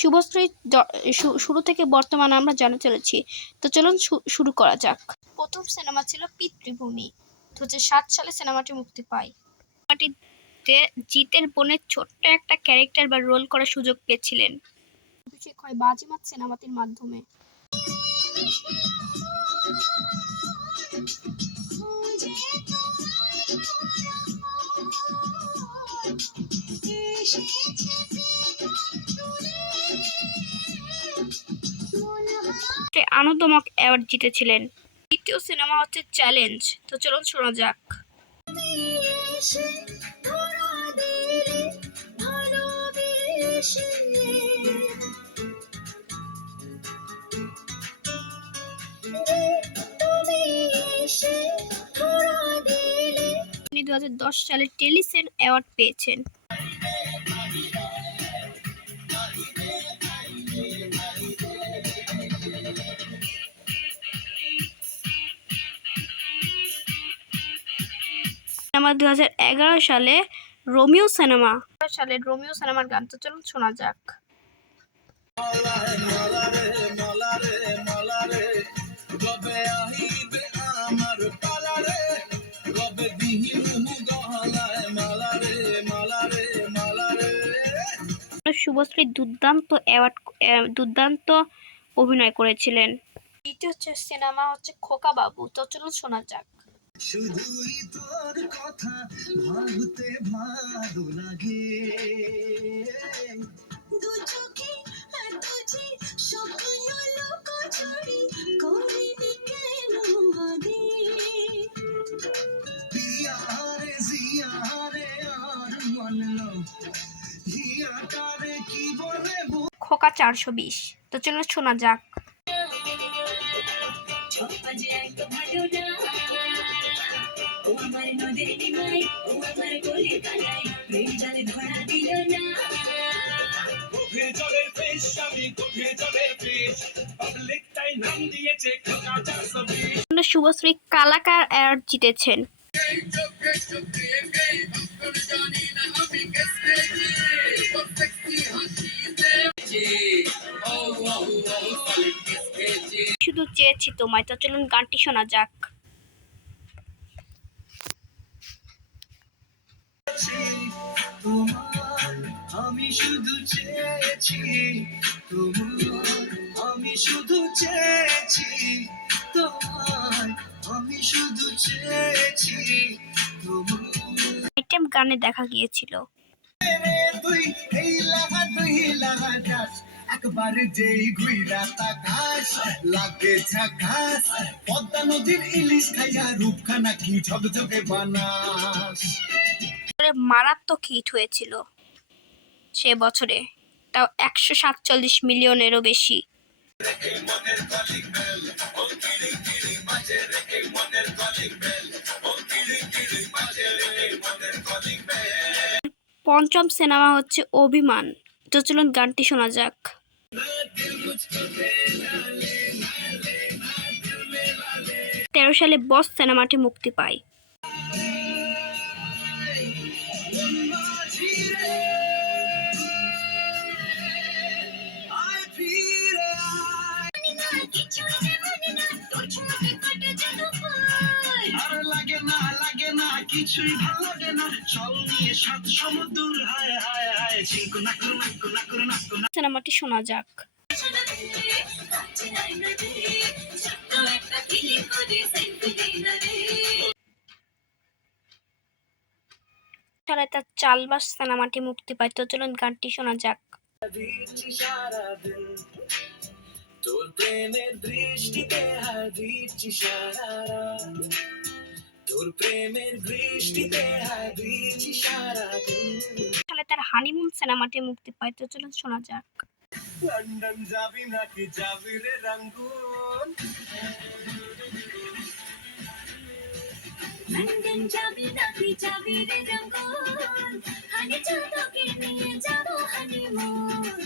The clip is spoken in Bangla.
শুভশ্রী শুরু থেকে বর্তমানে আমরা জানতে চলেছি। তো চলুন শুরু করা যাক। প্রথম সিনেমা ছিল পিতৃভূমি। 2007 সালে সিনেমাটি মুক্তি পায়। সিনেমাটিতে জিতের বোনের ছোট্ট একটা ক্যারেক্টার বা রোল করার সুযোগ পেয়েছিলেন। অভিষেক হয় বাজিমাত সিনেমাটির মাধ্যমে। আনন্দমক অ্যাওয়ার্ড জিতেছিলেন। দ্বিতীয় সিনেমা হচ্ছে চ্যালেঞ্জ। তো চলুন শোনা যাক। তিনি 2010 সালে টেলিসেন অ্যাওয়ার্ড পেয়েছেন। সিনেমা 2011 সালে রোমিও সিনেমার গান। তো চলুন শোনা যাক। শুভশ্রী দুর্দান্ত অভিনয় করেছিলেন। দ্বিতীয় সিনেমা হচ্ছে খোকা বাবু। তো চলুন শোনা যাক। শুধুই তোর কথা ভাবতে ভালো লাগে, দু চোখে তুঝে স্বপ্ন লুকোচুরি করিনি কেন আগে, পিয়ারে জিয়ারে আর মানলো হিয়াটারে কি বলে খোকা 420। তো চলুন শোনা যাক। শুভশ্রী কালাকার অ্যাওয়ার্ড জিতেছেন। শুধু চেয়েছি তোমায়। তো চলুন গানটি শোনা যাক। আমি শুধু চেয়েছি তোমার, আমি শুধু চেয়েছি তোমার, আমি শুধু চেয়েছি তোমার। আইটেম গানে দেখা গিয়েছিল। একবার যেই ঘুইরা তাকাস লাগে ঝাকাস, পদ্মা নদীর ইলিশ খাইয়া রূপখানা কি ঝকঝকে বানাস। মারাত্মক হিট হয়েছিল সে বছরে, তাও 147 মিলিয়নেরও বেশি। পঞ্চম সিনেমা হচ্ছে অভিমান। তো চলুন গানটি শোনা যাক। 2013 সালে বস সিনেমাটি মুক্তি পায়। সিনেমাটি শোনা যাক। সালে তার চালবাস সিনেমাটি মুক্তি পায়। তো চলুন গানটি শোনা যাক। তোর প্রেমের দৃষ্টিতে হারিয়েছি সারা রাত, তোর প্রেমের দৃষ্টিতে হারিয়েছি সারা দিন। সালে তার হানিমুন সিনেমাটি মুক্তি পায়। তো চলুন শোনা যাক। লন্ডন যাবি নাকি যাবি রে রঙ্গুন, লন্ডন যাবি নাকি যাবি রে রঙ্গুন, হানি তোকে নিয়ে যাব হানিমুন।